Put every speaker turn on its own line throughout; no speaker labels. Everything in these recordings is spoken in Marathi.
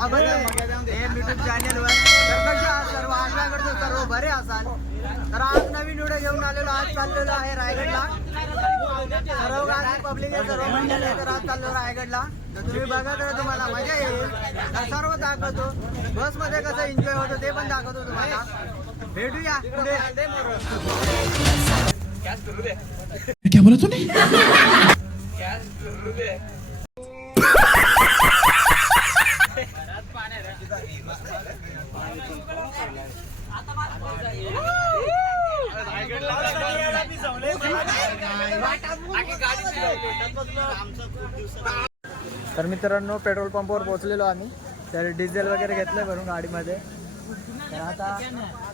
स्वागत आहे. युट्यूब चॅनलवर तर कसे आहात सर्व आशा करतो सर्व बरे असाल तर आज नवीन व्हिडिओ घेऊन आलेलो आज चाललेलो आहे रायगडला. सर्व गाडी पब्लिक आहे सर्व मंडळ आहे तर आज चाललो रायगडला. तर तुम्ही बघा तर तुम्हाला मजा येईल. तर सर्व दाखवतो. बसमध्ये कसं एन्जॉय होतं ते पण दाखवतो तुम्हाला. भेटूया पुढे.
क्या बोला तूने
तर मित्रांनो पेट्रोल पंपवर पोहोचलेलो आम्ही. तर डिझेल वगैरे घेतलंय भरून गाडीमध्ये. तर आता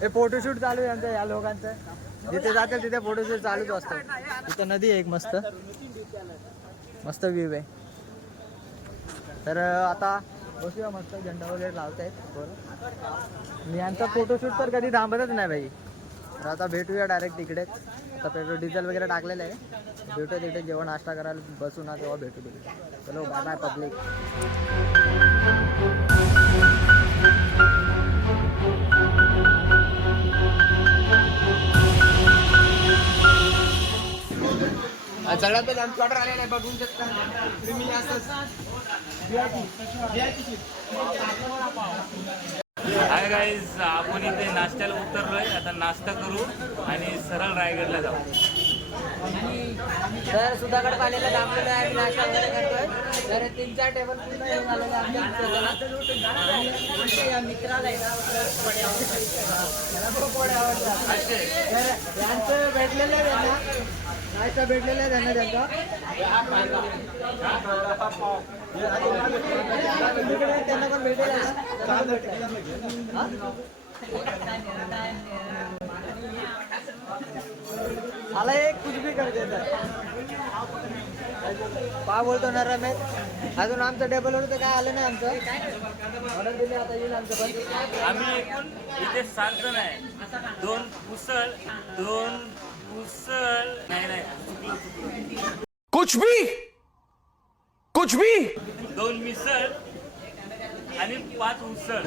हे फोटोशूट चालू आहे यांचं या लोकांचं. जिथे जातील तिथे फोटोशूट चालूच असतो तिथं नदी आहे एक मस्त. मस्त व्ह्यू आहे. तर आता बसूया मस्त झेंडा वगैरे लावतायत. बरं मी यांचा फोटोशूट तर कधी थांबतच नाही भाई तर आता भेटूया डायरेक्ट तिकडेच आता पेट्रोल डिझेल वगैरे टाकलेलं आहे. भेटूया तिकडे जेवण नाश्ता करायला. बसू ना तेव्हा भेटू तिकडे. चलो बाय बाय पब्लिक सगळ्यात पहिले आमचं ऑर्डर आलेलं आहे बघून शकता. तुम्ही
हाय गाईज आपण इथे नाश्त्याला उतरलोय. आता नाश्ता करू आणि सरळ रायगडला जाऊ.
तर सुधाकडे पालेला थांबलेलं आहे नाश्ता वगैरे करतोय. तर तीन चार टेबल आमच्या मित्राला वडे आवडतात. तर यांचं भेटलेलं त्यांना. नाश्ता भेटलेला आहे त्यांना त्यांचा. तिकडे त्यांना पण भेटेल आहे. मला एक कुछ भी कर देता पा बोलतो ना रमेश? अजून आमचं टेबल होतं काय आलं नाही आमचं. ऑर्डर दिली आता येईल आमचं पण.
आम्ही एकूण इथे सात जण आहे. दोन उसळ दोन उसळ नाही नाही. चुकलं चुकलं
कुछ भी कुछ भी
दोन मिसळ आणि पाच उसळ.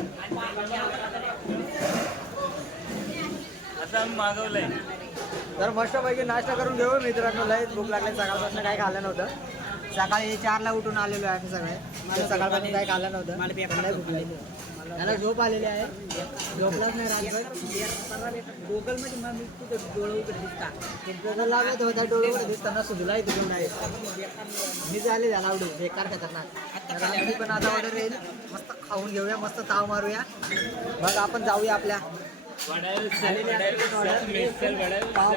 असं आम्ही मागवलंय.
तर मस्तपैकी नाश्ता करून घेऊ मित्रांनो. लय भूक लागली. सकाळपासून काही खाल्लं नव्हतं. सकाळी चारला उठून आलेलो आहे आम्ही सगळे. सकाळपासून काही खाल्लं नव्हतं. लय भूक लागली. त्याला झोप आलेली आहे. झोपलाच नाही रातभर. गुगलमध्ये मग मी डोळे उघडे दिसता. लावले होता डोळे दिसताना तिथून नाही मी झाले झाला आवडू बेकार खतरनाक. आम्ही पण आता ऑर्डर येईल. मस्त खाऊन घेऊया मस्त ताव मारूया. मग आपण जाऊया आपल्या पाव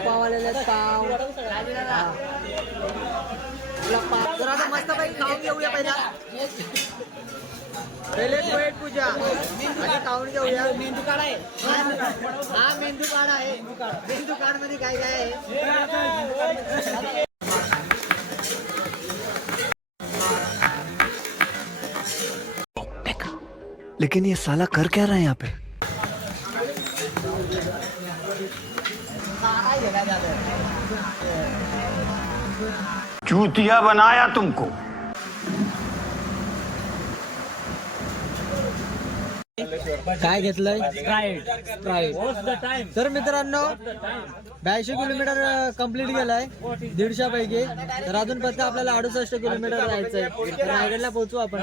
पाव पाव पाव तर आता मस्त पैकी खाऊन घेऊया पहिला. पहिले पेट पूजा. आणि खाऊन घेऊया. मेंदू काढा आहे हा मेंदू काढा आहे. मेंदू काढ मध्ये काय काय आहे?
लेकिन ये साला कर क्या रहा है यहाँ पे?
चूतिया बनाया तुमको।
काय घेतलंय? तर मित्रांनो ब्याऐंशी किलोमीटर कंप्लीट केलाय दीडशे पैकी तर अजून फक्त आपल्याला अडुसष्ट किलोमीटर जायचंय रायगडला पोहोचू आपण.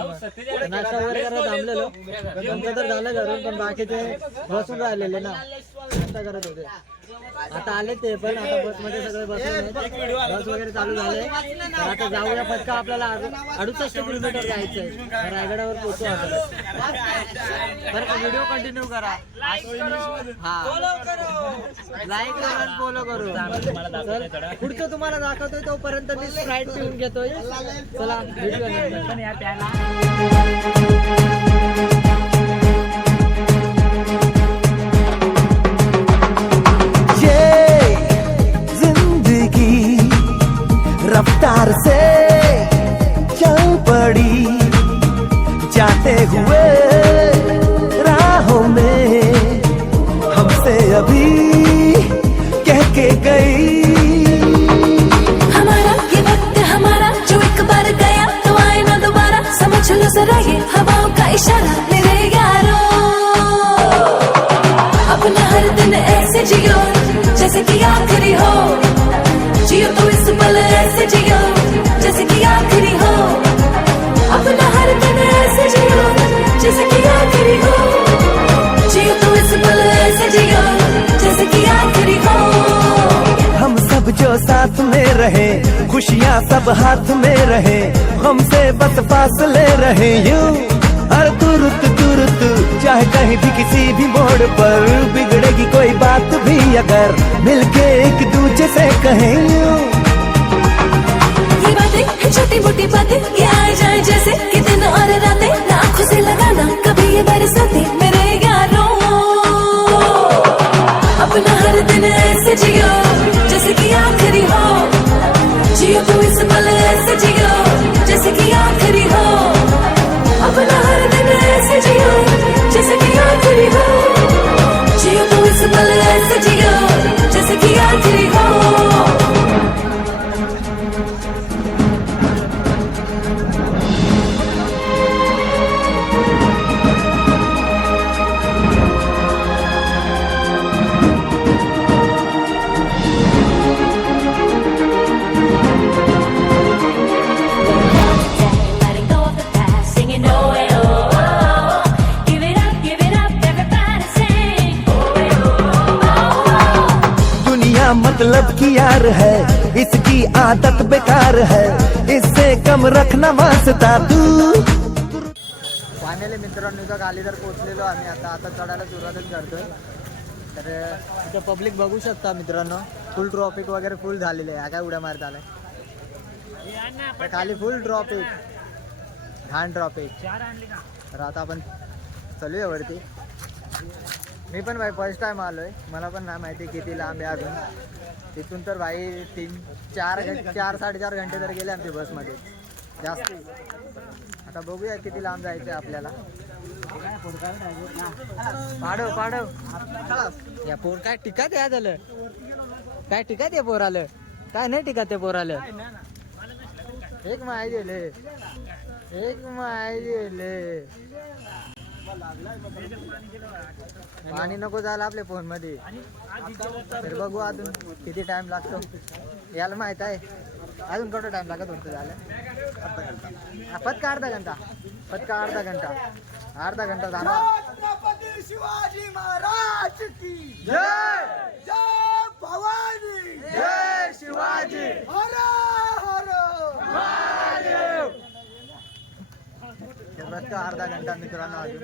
नाश्ता वगैरे करत थांबलेलो. तुमचं तर झालं घरून पण बाकीचे बसून राहिलेले ना. नाश्ता करत होते. आता आले ते पण आता बसमध्ये सगळे. बस वगैरे चालू झाले आता जाऊया फक्त आपल्याला अडु- अडुसष्ट किलोमीटर जायचंय. रायगडावर पोहोचू आपण. बरं का व्हिडिओ कंटिन्यू करा. हा. लाईक करा आणि फॉलो करू. तर पुढचं तुम्हाला दाखवतोय तोपर्यंत मी स्प्राईट पिऊन घेतोय. चला व्हिडिओ
रफ्तार से चल पड़ी। जाते हुए राहों में हमसे अभी कह के गई।
हमारा ये वक्त, हमारा जो एक बार गया तो आए ना दोबारा समझ लो जरा ये हवाओं का इशारा, मेरे यारो। अपना हर दिन ऐसे जियो, जैसे कि आखिरी हो।
सब हाथ में रहे हमसे बस फासले रहे यूँ। हर तुरत तुरत, चाहे कहीं भी किसी भी मोड़ पर बिगड़ेगी कोई बात भी, अगर मिलके एक दूजे से कहें यूँ।
छोटी मोटी बातें, ये आए जाए जैसे कि दिन और रातें। आँखों से लगाना, कभी ये बरसाते मेरे यारों। अपना हर दिन ऐसे जियो, जैसे कि आखिरी हो। जियो तू इस पल ऐसे जियो जैसे कि आखिरी हो। अपना हर प्यार की है
इसकी आदत बेकार है इससे कम रखना वास्ता तू।
फायनली मित्रांनो इथं खाली पोहोचलेलो आम्ही आता. आता चढायला सुरुवातच करतोय. तर इथं पब्लिक बघू शकता मित्रांनो फुल ट्रॉफिक वगैरे फुल झालेले आहे. हा काय उड्या मारत आलाय? खाली फुल ट्रॉफिक घाण ट्रॉफिक तर आता आपण चालूया वरती. मी पण भाई फर्स्ट टाइम आहे मला पण नाही माहिती किती लांब आहे अजून. तिथून तर भाई तीन चार चार साडेचार घंटे तर गेले आमच्या बसमध्ये. जास्त. आता बघूया किती लांब जायचं आपल्याला. पाडव पाडव. या पोर काय टिकत या झालं काय टिकत या पोरालं? काय नाही टिकत पोर आलं एक माय गेले. एक माय गेले. पाणी नको झालं आपल्या फोनमध्ये. तर बघू अजून किती टाइम लागतो. याला माहीत आहे. अजून कुठं टाइम लागत होतं झालं? हा, पत्का अर्धा घंटा? पत्का अर्धा घंटा. अर्धा घंटा
छत्रपती शिवाजी महाराज की जय! जय भवानी!
जय शिवाजी!
हर हर!
पत्का अर्धा घंटा मित्रांनो अजून.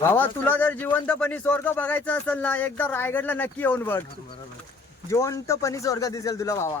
भावा तुला जर जिवंतपणी स्वर्ग बघायचा असेल ना एकदा रायगडला नक्की येऊन बघ. जिवंतपणी स्वर्ग दिसेल तुला भावा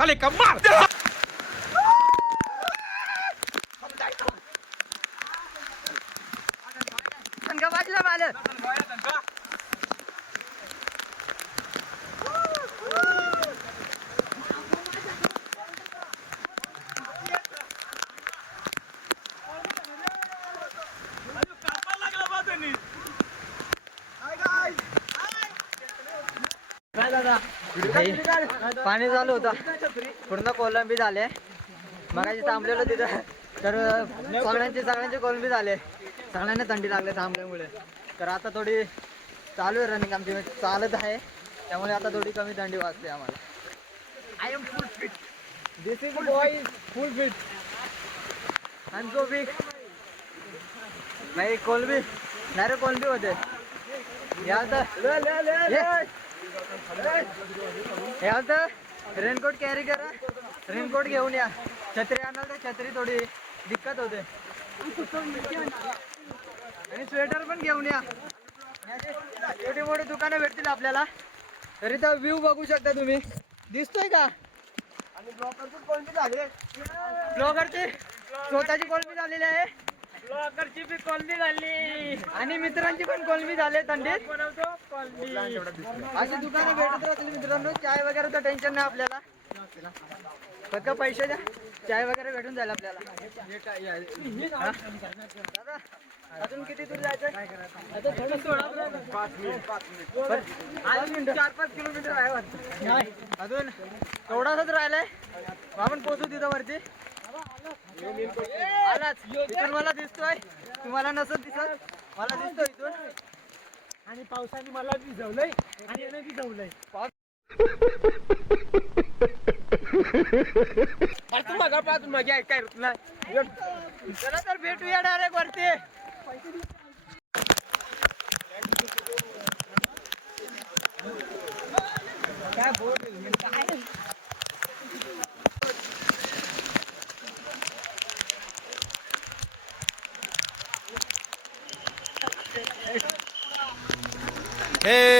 तोड़ साले का मार
काय दादा पाणी चालू होतं पूर्ण कोलंबी झाले. मगाशी थांबलेलो तिथं. तर सगळ्यांचे सगळ्यांचे कोलंबी झाले. सगळ्यांना थंडी लागले थांबल्यामुळे. तर आता थोडी चालू आहे रनिंग आमची. म्हणजे चालत आहे. त्यामुळे आता थोडी कमी थंडी वाजते आम्हाला. I am full fit this is boy full fit I am so big नाही कोलंबी. नाही रे कोलंबी होते. या तर आता रेनकोट कॅरी करा. रेनकोट घेऊन या. छत्री आणाल तर छत्री थोडी दिक्कत होते. आणि स्वेटर पण घेऊन या. छोटी मोठी दुकानं भेटतील आपल्याला. तरी तर व्ह्यू बघू शकता तुम्ही. दिसतोय का? आणि ब्लॉकरची कोलबी झाली ब्लॉकरची? स्वतःची कोलबी झालेली आहे.
ब्लॉकरची बी कोलबी झाली.
आणि मित्रांची पण कोलबी झाले थंडीत.
बनवतो कोलबी.
अशी दुकानं भेटत राहतील मित्रांनो. चाय वगैरेचं टेन्शन नाही आपल्याला. फक्त पैसे द्या. चाय वगैरे भेटून जाईल आपल्याला? दादा अजून किती दूर जायचं पाच मिनिट चार पाच किलोमीटर आहे वाटतं. अजून थोडासाच राहिलाय. आपण पोहोचू तिथं वरती. आलाच. इथून मला दिसतोय. तुम्हाला नसत दिसत. मला दिसतोय इथून.
आणि पावसाने मला भिजवलंय आणि याने भिजवलंय.
अरे तू मगा पाहत मग काय तुला
तर भेटूया डायरेक्ट वरती काय बोल काय
हे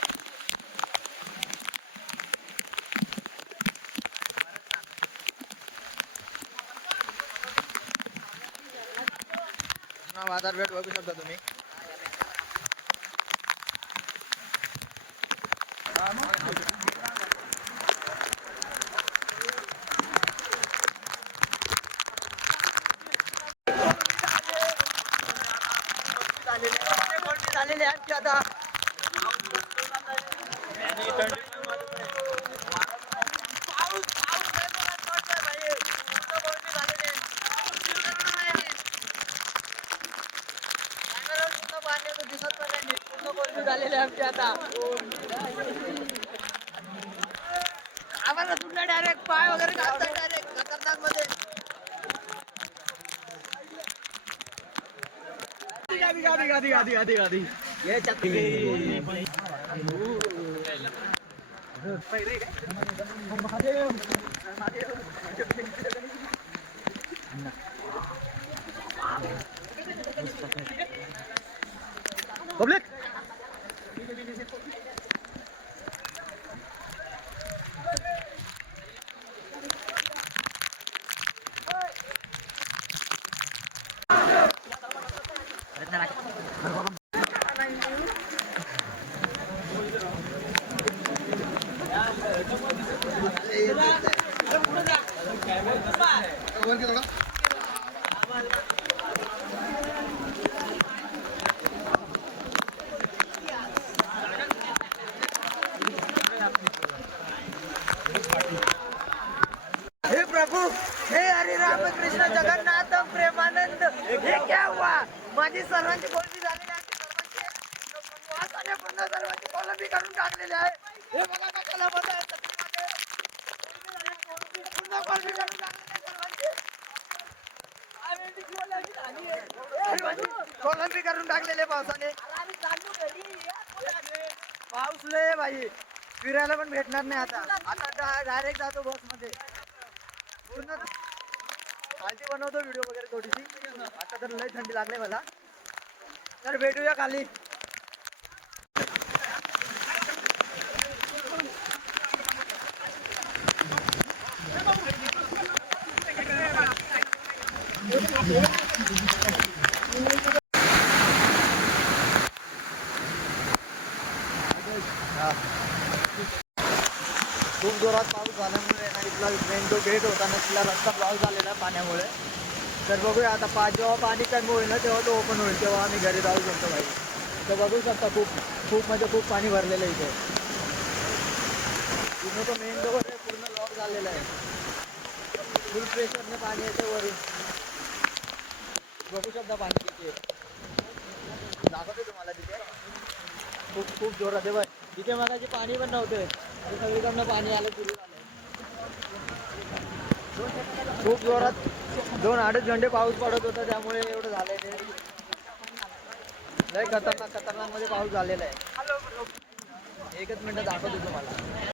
जुना बाजारपेठ बघू शकता तुम्ही. झालेले అది అది అది అది అది అది ఏ చక్కకి అన్న भेटणार नाही आता. आता डायरेक्ट जातो बसमध्ये पूर्ण खालती बनवतो व्हिडिओ वगैरे थोडीशी. आता तर लय थंडी लागली मला. तर भेटूया खाली. Yeah. झाल्यामुळे ना इथला रस्ता ब्लॉक झालेला आहे पाण्यामुळे. तर बघूया आता पा जेव्हा पाणी तो ओपन होईल. तेव्हा आम्ही घरी जाऊ शकतो भाई. तर बघू शकता, खूप खूप म्हणजे खूप पाणी भरलेलं आहे तो लॉक झालेला आहे. फुल प्रेशरने पाणी येते वरून. बघू शकता पाणी किती दाखवते सुरू खूप जोरात दोन अडीच घंटे पाऊस पडत होता त्यामुळे एवढं झालंय ते. लय खतरनाक खतरनाकमध्ये पाऊस झालेला आहे. एकच मिनिट दाखवतो तुम्हाला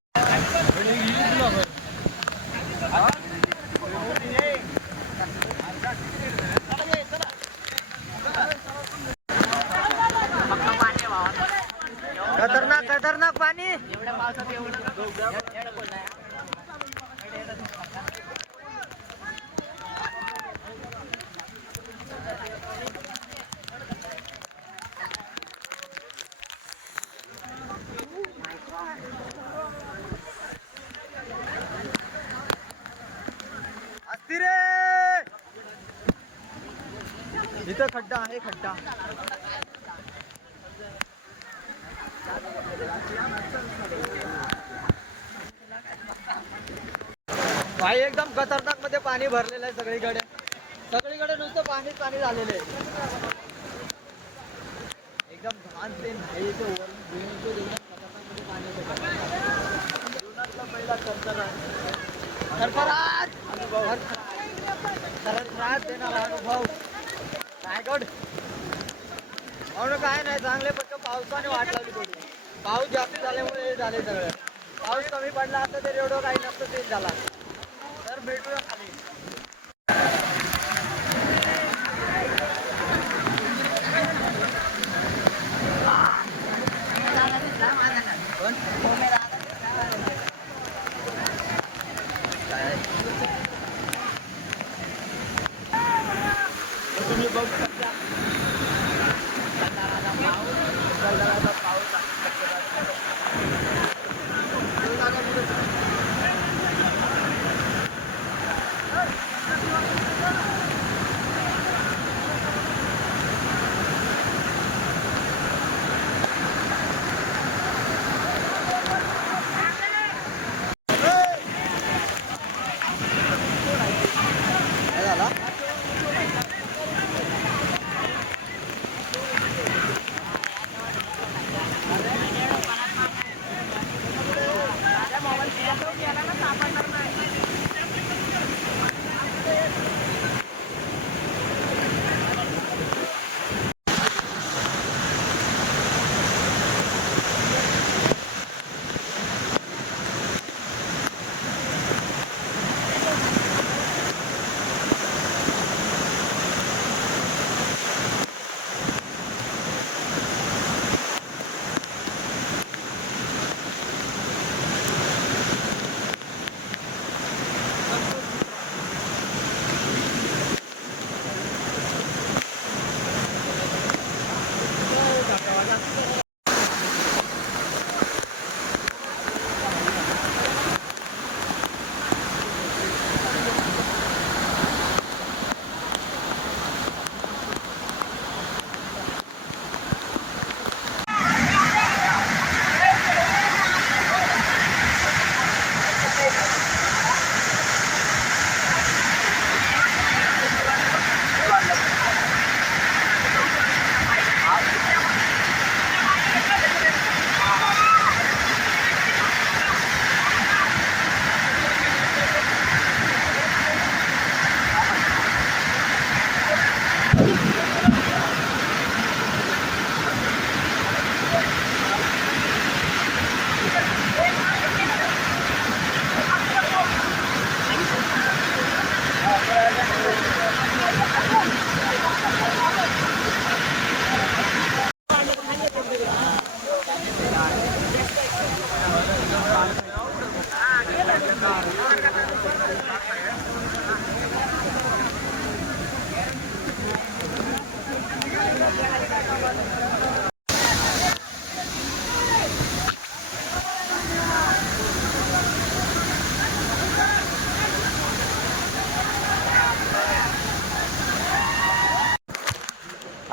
खतरनाक खतरनाक पाणी असती रे इथं खड्डा आहे खड्डा. भाई एकदम खतरनाकमध्ये पाणी भरलेलं आहे सगळीकडे. सगळीकडे नुसतं पाणी पाणी झालेलं आहे. एकदम घाण ते नाही ते खतरनाकमध्ये पाणी जीवनातला पहिला थरथराट. थरथराट देणारा अनुभव. रायगड म्हणून काय नाही चांगले फक्त पावसाने वाट लागली थोडी. पाऊस जास्त झाल्यामुळे हे झाले सगळं. पाऊस कमी पडला असतं तर एवढं काही नसतं तेच झाला. तर भेटूया खाली.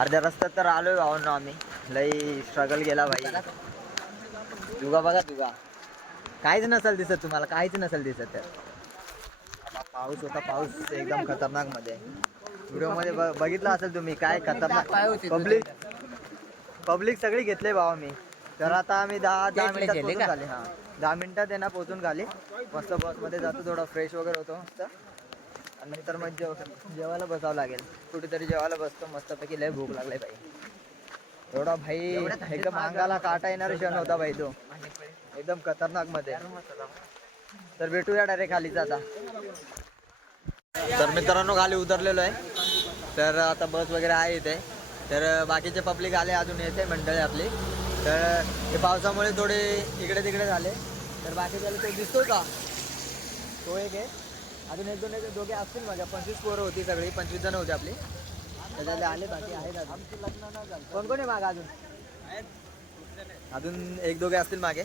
अर्ध्या रस्त्यात तर आलोय भावांनो आम्ही. लई स्ट्रगल गेला भाई. तुगा बघा तुगा काहीच नसेल दिसत तुम्हाला काहीच नसेल दिसत तर पाऊस होता पाऊस एकदम खतरनाकमध्ये. व्हिडिओमध्ये ब- बघितलं असेल तुम्ही काय खतरनाक. पब्लिक पब्लिक सगळी घेतले भावा मी. तर आता आम्ही दहा दहा मिनिटात पोहोचून खाली हा. दहा मिनिटात आहे ना पोहोचून खाली मस्त बसमध्ये जातो थोडा फ्रेश वगैरे होतो मस्त. आणि नंतर मग जेव जेवायला बसावं लागेल. कुठेतरी जेवायला बसतो मस्तपैकी लय भूक लागलाय भाई एवढा भाई एकदम अंगाला काटा येणारा क्षण होता भाई तो. एकदम खतरनाकमध्ये. तर भेटूया डायरेक्ट खालीच आता. तर मित्रांनो खाली उतरलेलो आहे. तर आता बस वगैरे आहे इथे. तर बाकीचे पब्लिक आले अजून येते मंडळी आपली. तर हे पावसामुळे थोडे इकडे तिकडे झाले. तर बाकीच्याला तो दिसतोय का? तो एक आहे. अजून एक दोन एक दोघे असतील माझ्या. पंचवीस पोरं होती सगळी पंचवीस जण होते आपली. त्याच्यातले आले बाकी आहेत अजून. कोण कोण आहे मागे अजून? अजून एक दोघे असतील मागे.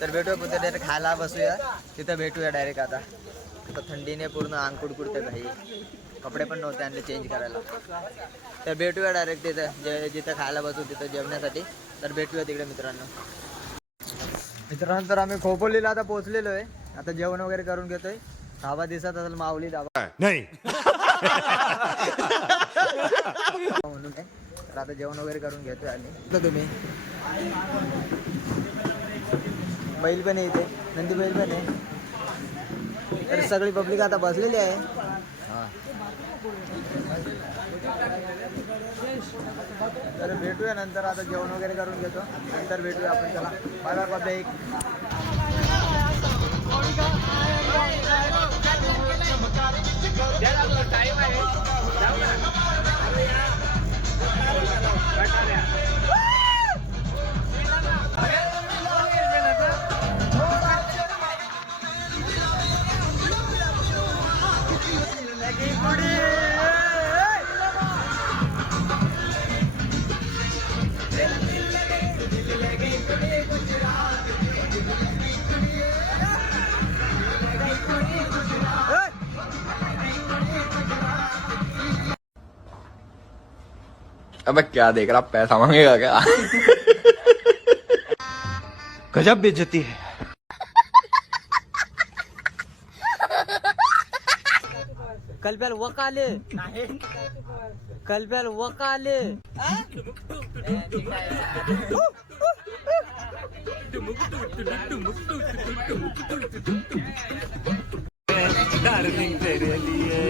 तर भेटूया कुठे डायरेक्ट खायला बसूया. तिथं भेटूया डायरेक्ट आता. आता थंडीने पूर्ण अंग कुडकुडते भाई. कपडे पण नव्हते आणले चेंज करायला. तर भेटूया डायरेक्ट तिथं. जे जिथं खायला बसू तिथं जेवण्यासाठी. तर भेटूया तिकडे मित्रांनो. मित्रांनो तर आम्ही खोपोलीला आता पोहोचलेलो आहे आता जेवण वगैरे करून घेतोय. धाबा दिसत असेल माऊली धाबा.
नहीं.
म्हणून. तर आता जेवण वगैरे करून घेतोय आम्ही. तर तुम्ही? बैल पण आहे इथे. नंदी बैल पण आहे. तर सगळी पब्लिक आता बसलेली आहे. तर भेटूया नंतर. आता जेवण वगैरे करून घेतो. नंतर भेटूया आपण चला. Bye bye public. Để tao người chạy mày. Đâu nè.
अबे क्या देख रहा पैसा मांगेगा क्या?
गजब बेचती है।
कलप्याल वकाले कलप्याल वकाले
डार्लिंग तेरे लिए।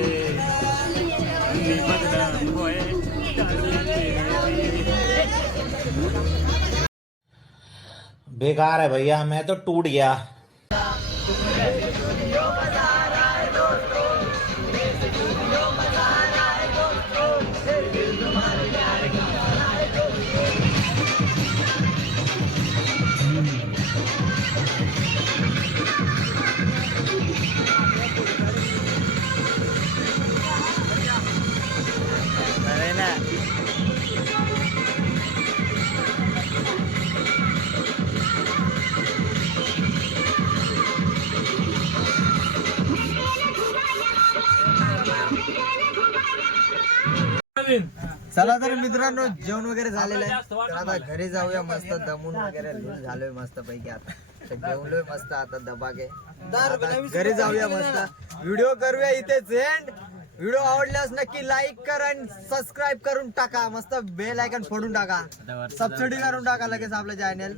बेकार है भैया मैं तो टूट गया।
चला तर मित्रांनो जेवण वगैरे झालेलं आहे. तर आता घरी जाऊया मस्त दमून वगैरे लूज झालोय मस्त पैकी आता. तर जेवलोय मस्त आता दबागे. आता घरी जाऊया मस्त. व्हिडिओ करूया इथे एंड व्हिडिओ आवडल्यास नक्की लाईक करा आणि सबस्क्राईब करून टाका. मस्त बेल आयकन फोडून टाका. सबसिडी करून टाका लगेच आपलं चॅनल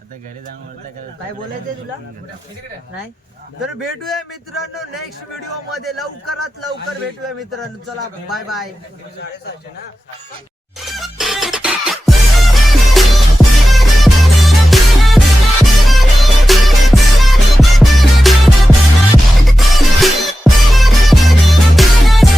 आता घरी जाऊन
काय बोलायचंय तुला? नाही? तर भेटूया मित्रांनो नेक्स्ट व्हिडिओमध्ये लवकरात लवकर भेटूया मित्रांनो. चला बाय बाय